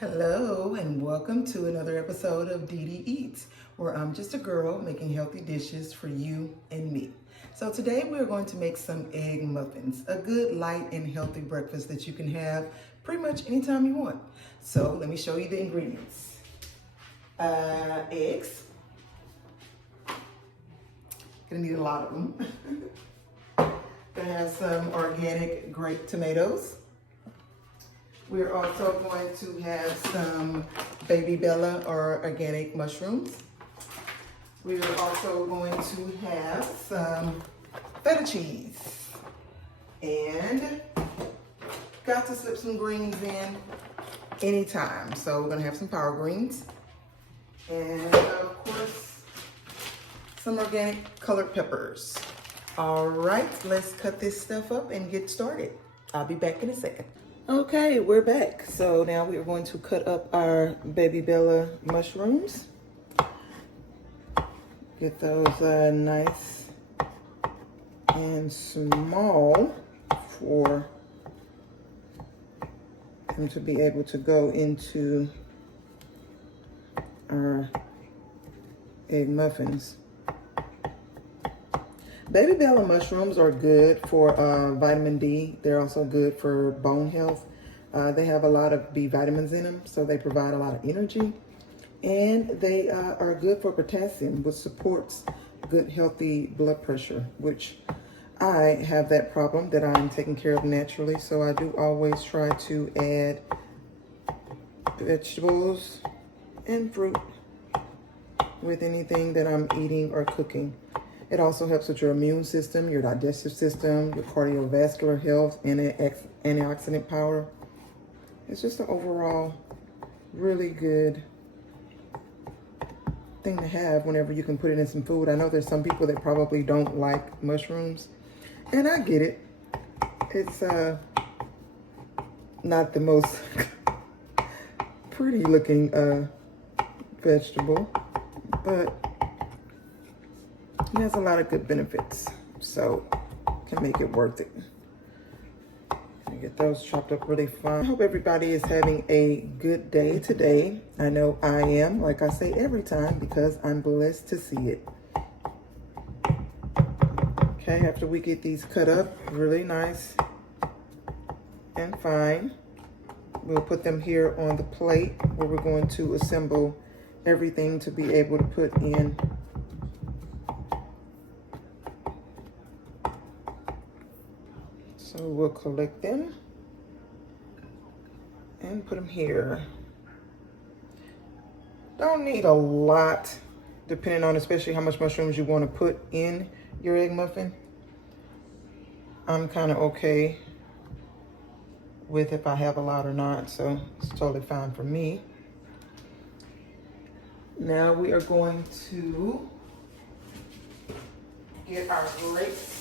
Hello and welcome to another episode of Dee Dee Eats, where I'm just a girl making healthy dishes for you and me. So today we're going to make some egg muffins, a good light and healthy breakfast that you can have pretty much anytime you want. So let me show you the ingredients. Eggs. Gonna need a lot of them. Gonna have some organic grape tomatoes. We're also going to have some baby Bella or organic mushrooms. We're also going to have some feta cheese. And got to slip some greens in anytime. So we're gonna have some power greens. And of course, some organic colored peppers. All right, let's cut this stuff up and get started. I'll be back in a second. Okay, we're back. So now we are going to cut up our baby Bella mushrooms. Get those nice and small for them to be able to go into our egg muffins. Baby Bella mushrooms are good for vitamin D. They're also good for bone health. They have a lot of B vitamins in them, so they provide a lot of energy. And they are good for potassium, which supports good, healthy blood pressure, which I have that problem that I'm taking care of naturally. So I do always try to add vegetables and fruit with anything that I'm eating or cooking. It also helps with your immune system, your digestive system, your cardiovascular health, and antioxidant power. It's just an overall really good thing to have whenever you can put it in some food. I know there's some people that probably don't like mushrooms, and I get it. It's not the most pretty looking vegetable, but it has a lot of good benefits, so can make it worth it. Get those chopped up really fine. I hope everybody is having a good day today. I know I am, like I say every time, because I'm blessed to see it. Okay, after we get these cut up really nice and fine, we'll put them here on the plate where we're going to assemble everything to be able to put in. So we'll collect them and put them here. Don't need a lot, depending on especially how much mushrooms you want to put in your egg muffin. I'm kind of okay with if I have a lot or not, so it's totally fine for me. Now we are going to get our grapes.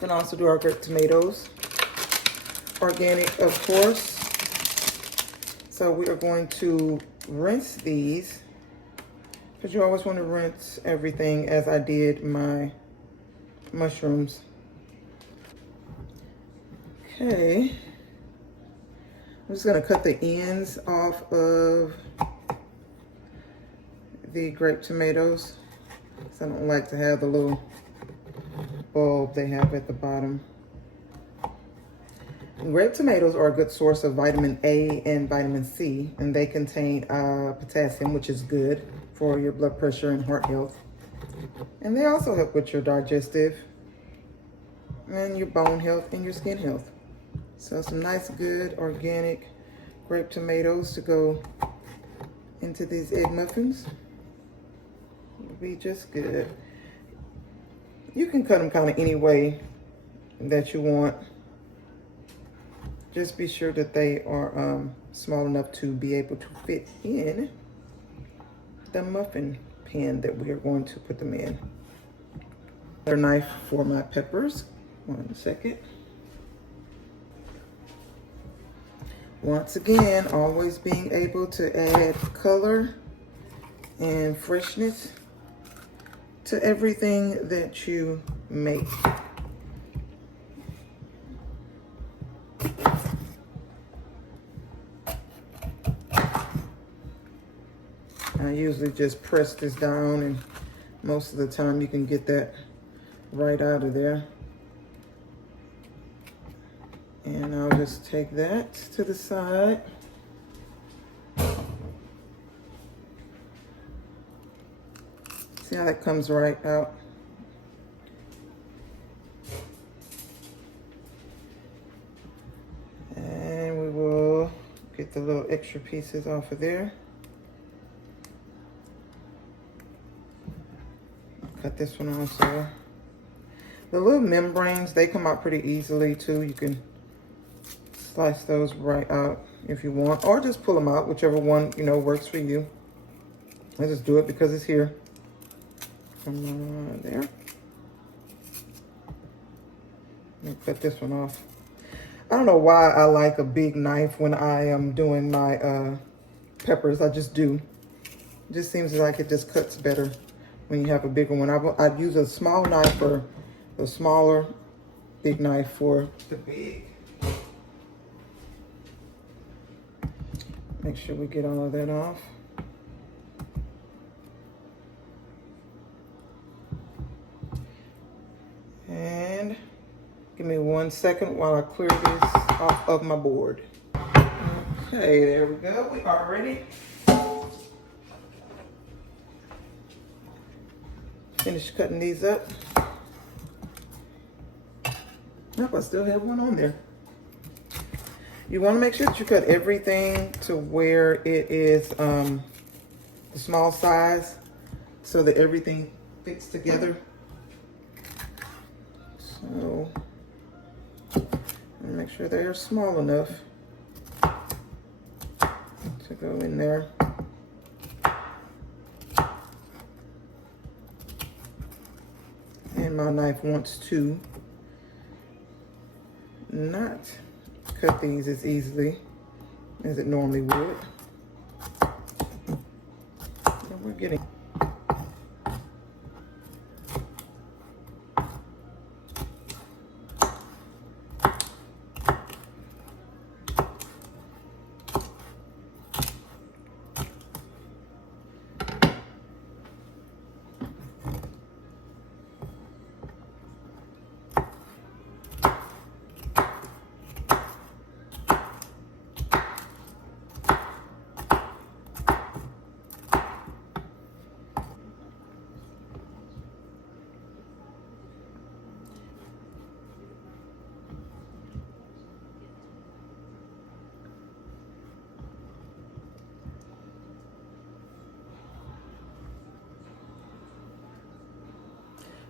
Can also do our grape tomatoes, organic of course. So we are going to rinse these, because you always want to rinse everything, as I did my mushrooms. Okay, I'm just going to cut the ends off of the grape tomatoes, because I don't like to have the little bulb they have at the bottom. Grape tomatoes are a good source of vitamin A and vitamin C, and they contain potassium, which is good for your blood pressure and heart health. And they also help with your digestive and your bone health and your skin health. So some nice, good, organic grape tomatoes to go into these egg muffins. It'll be just good. You can cut them kind of any way that you want. Just be sure that they are small enough to be able to fit in the muffin pan that we are going to put them in. Another knife for my peppers. 1 second. Once again, always being able to add color and freshness to everything that you make. I usually just press this down, and most of the time you can get that right out of there. And I'll just take that to the side. See how that comes right out? And we will get the little extra pieces off of there. Cut this one also. The little membranes, they come out pretty easily too. You can slice those right out if you want, or just pull them out, whichever one, you know, works for you. I just do it because it's here. From there. Let me cut this one off. I don't know why I like a big knife when I am doing my peppers. I just do. It just seems like it just cuts better when you have a bigger one. I'd use a small knife for the smaller, big knife for the big. Make sure we get all of that off. And give me 1 second while I clear this off of my board. Okay, there we go. We are ready. Finish cutting these up. Nope, I still have one on there. You want to make sure that you cut everything to where it is the small size so that everything fits together. So make sure they are small enough to go in there. And my knife wants to not cut these as easily as it normally would. And we're getting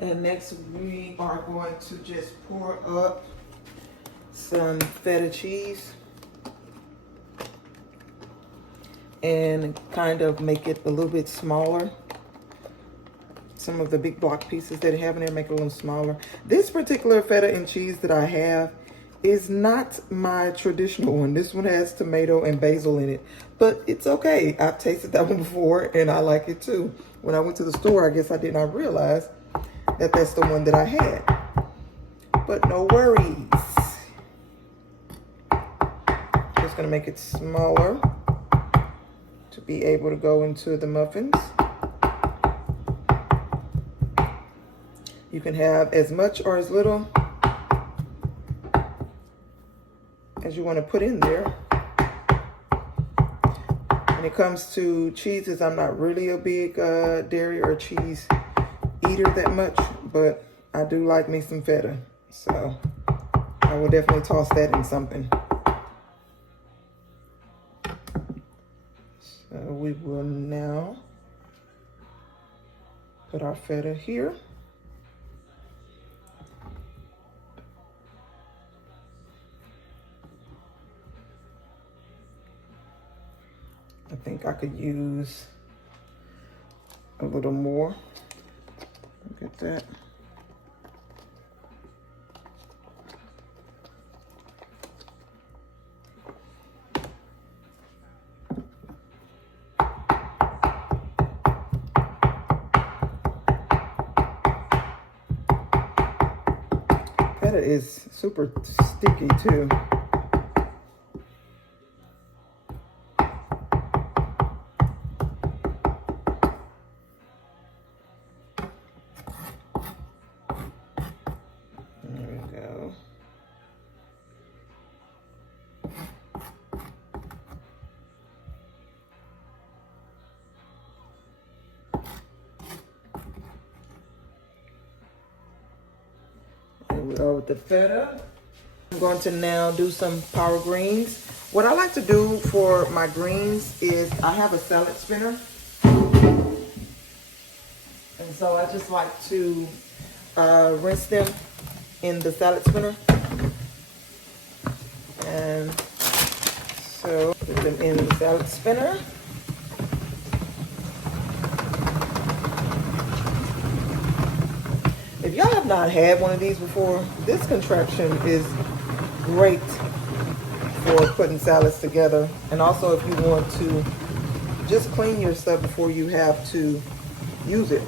And next we are going to just pour up some feta cheese and kind of make it a little bit smaller. Some of the big block pieces that I have in there, make it a little smaller. This particular feta and cheese that I have is not my traditional one. This one has tomato and basil in it, but it's okay. I've tasted that one before and I like it too. When I went to the store, I guess I did not realize that that's the one that I had, but no worries. Just gonna make it smaller to be able to go into the muffins. You can have as much or as little as you want to put in there. When it comes to cheeses, I'm not really a big dairy or cheese eater that much, but I do like me some feta, so I will definitely toss that in something. So we will now put our feta here. I think I could use a little more. Look at that. Feta is super sticky too. go with the feta. I'm going to now do some power greens. What I like to do for my greens is I have a salad spinner. And so I just like to rinse them in the salad spinner. And so put them in the salad spinner. If y'all have not had one of these before, this contraption is great for putting salads together. And also if you want to just clean your stuff before you have to use it.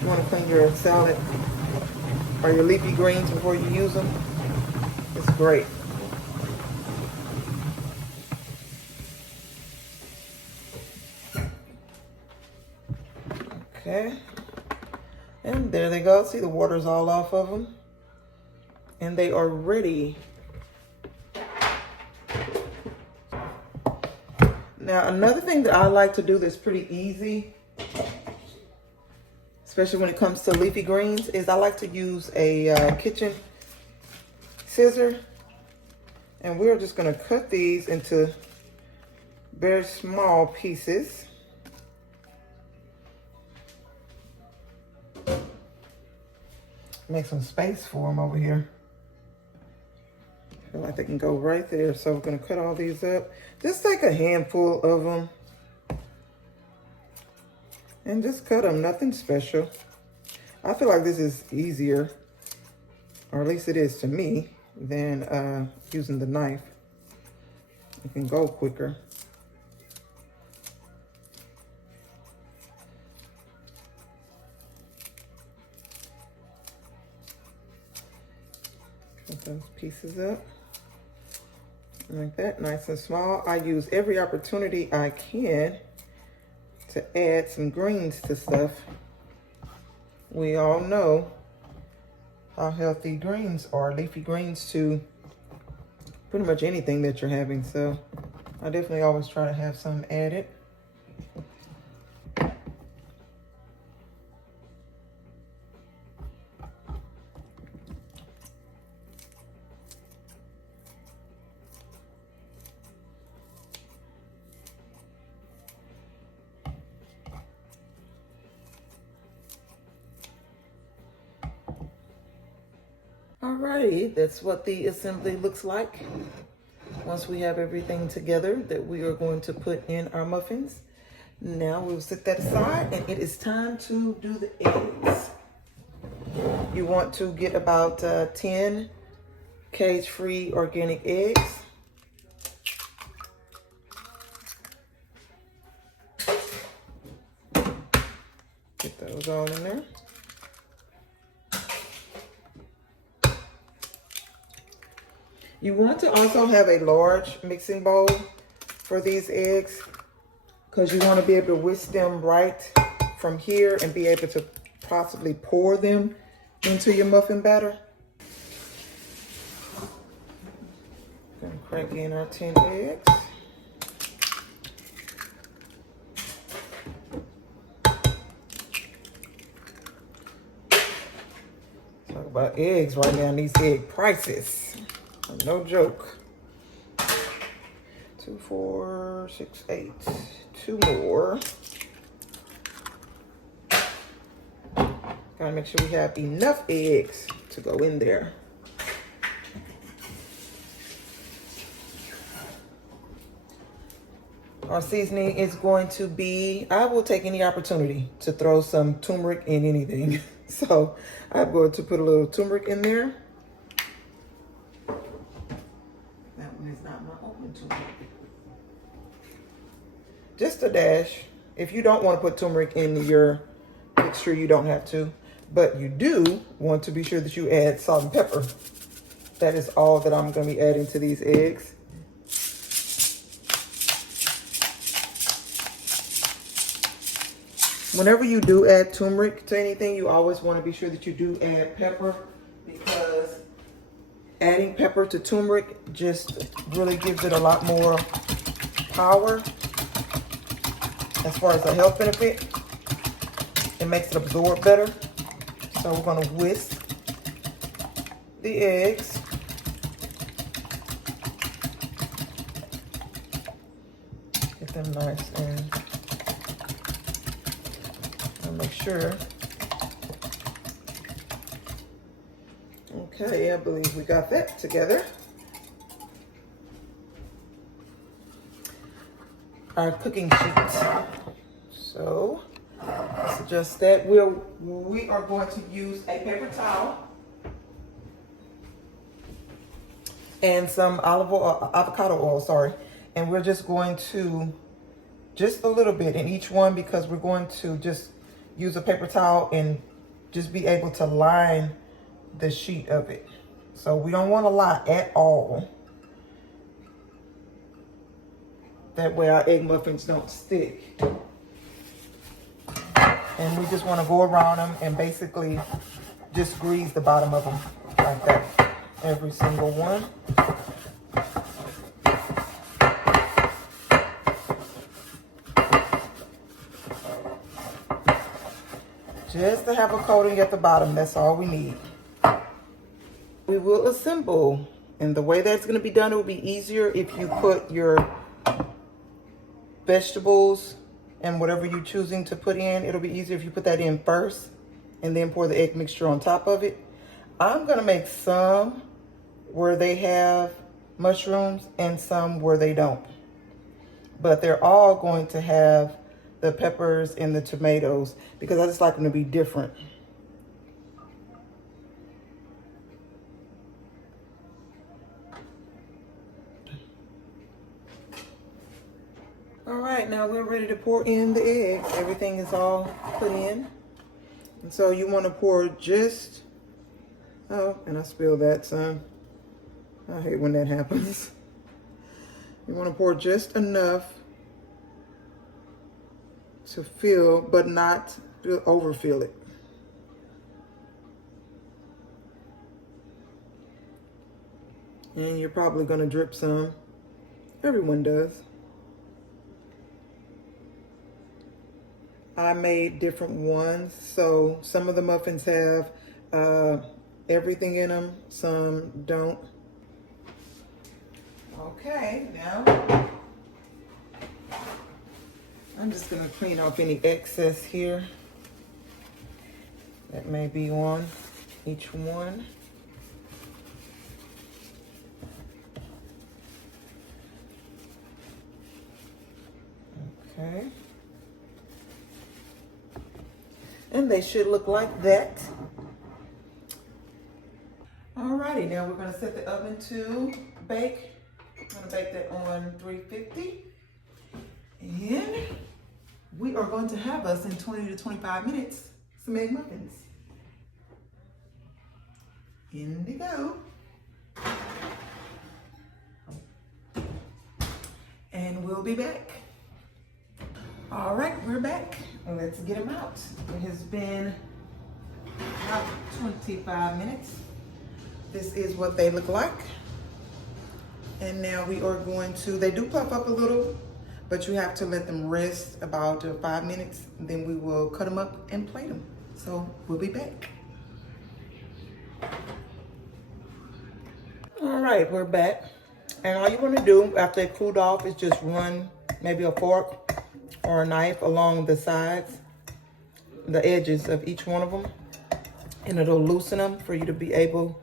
You want to clean your salad or your leafy greens before you use them. It's great. Okay. And there they go. See, the water's all off of them. And they are ready. Now, another thing that I like to do that's pretty easy, especially when it comes to leafy greens, is I like to use a kitchen scissor. And we're just going to cut these into very small pieces. Make some space for them over here. I feel like they can go right there. So we're going to cut all these up. Just take a handful of them and just cut them. Nothing special. I feel like this is easier, or at least it is to me, than using the knife. It can go quicker. Cut those pieces up like that, nice and small. I use every opportunity I can to add some greens to stuff. We all know how healthy greens are, leafy greens, to pretty much anything that you're having. So I definitely always try to have some added. Alrighty, that's what the assembly looks like once we have everything together that we are going to put in our muffins. Now we'll set that aside, and it is time to do the eggs. You want to get about 10 cage-free organic eggs. Get those all in there. You want to also have a large mixing bowl for these eggs, because you want to be able to whisk them right from here and be able to possibly pour them into your muffin batter. Gonna crack in our 10 eggs. Talk about eggs right now, these egg prices. No joke. 2, 4, 6, 8. 2 more. Gotta make sure we have enough eggs to go in there. Our seasoning is going to be, I will take any opportunity to throw some turmeric in anything. So I'm going to put a little turmeric in there. Just a dash. If you don't want to put turmeric in your mixture, you don't have to. But you do want to be sure that you add salt and pepper. That is all that I'm going to be adding to these eggs. Whenever you do add turmeric to anything, you always want to be sure that you do add pepper, because adding pepper to turmeric just really gives it a lot more power as far as a health benefit. It makes it absorb better. So we're going to whisk the eggs. Get them nice and I'll make sure. Okay, I believe we got that together. Our cooking sheet. So let's adjust that. We are going to use a paper towel and some avocado oil, sorry. And we're just going to, just a little bit in each one, because we're going to just use a paper towel and just be able to line the sheet of it. So we don't want a lot at all. That way our egg muffins don't stick. And we just want to go around them and basically just grease the bottom of them like that. Every single one. Just to have a coating at the bottom, that's all we need. We will assemble, and the way that's going to be done, it will be easier if you put your vegetables and whatever you're choosing to put in. It'll be easier if you put that in first and then pour the egg mixture on top of it. I'm going to make some where they have mushrooms and some where they don't. But they're all going to have the peppers and the tomatoes because I just like them to be different. All right, now we're ready to pour in the eggs. Everything is all put in. And so you want to pour just, oh, and I spilled that some. I hate when that happens. You want to pour just enough to fill, but not overfill it. And you're probably going to drip some. Everyone does. I made different ones. So some of the muffins have everything in them, some don't. Okay, now I'm just going to clean off any excess here that may be on each one. Okay. And they should look like that. Alrighty, now we're going to set the oven to bake. I'm going to bake that on 350. And we are going to have us in 20 to 25 minutes some egg muffins. Indigo. And we'll be back. All right, we're back. Let's get them out. It has been about 25 minutes. This is what they look like. And now we are going to, they do puff up a little, but you have to let them rest about 5 minutes. Then we will cut them up and plate them. So we'll be back. All right, we're back. And all you want to do after it cooled off is just run maybe a fork or a knife along the sides, the edges of each one of them. And it'll loosen them for you to be able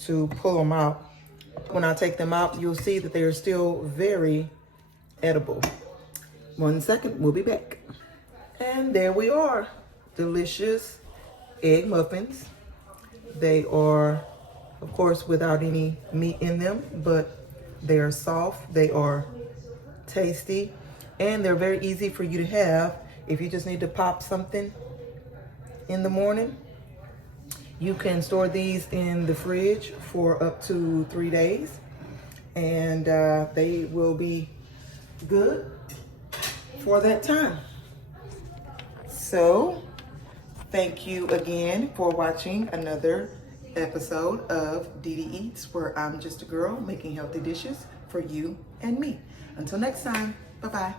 to pull them out. When I take them out, you'll see that they are still very edible. 1 second, we'll be back. And there we are, delicious egg muffins. They are, of course, without any meat in them, but they are soft, they are tasty, and they're very easy for you to have. If you just need to pop something in the morning, you can store these in the fridge for up to 3 days, and they will be good for that time. So, thank you again for watching another episode of Dee Dee Eats, where I'm just a girl making healthy dishes for you and me. Until next time, bye-bye.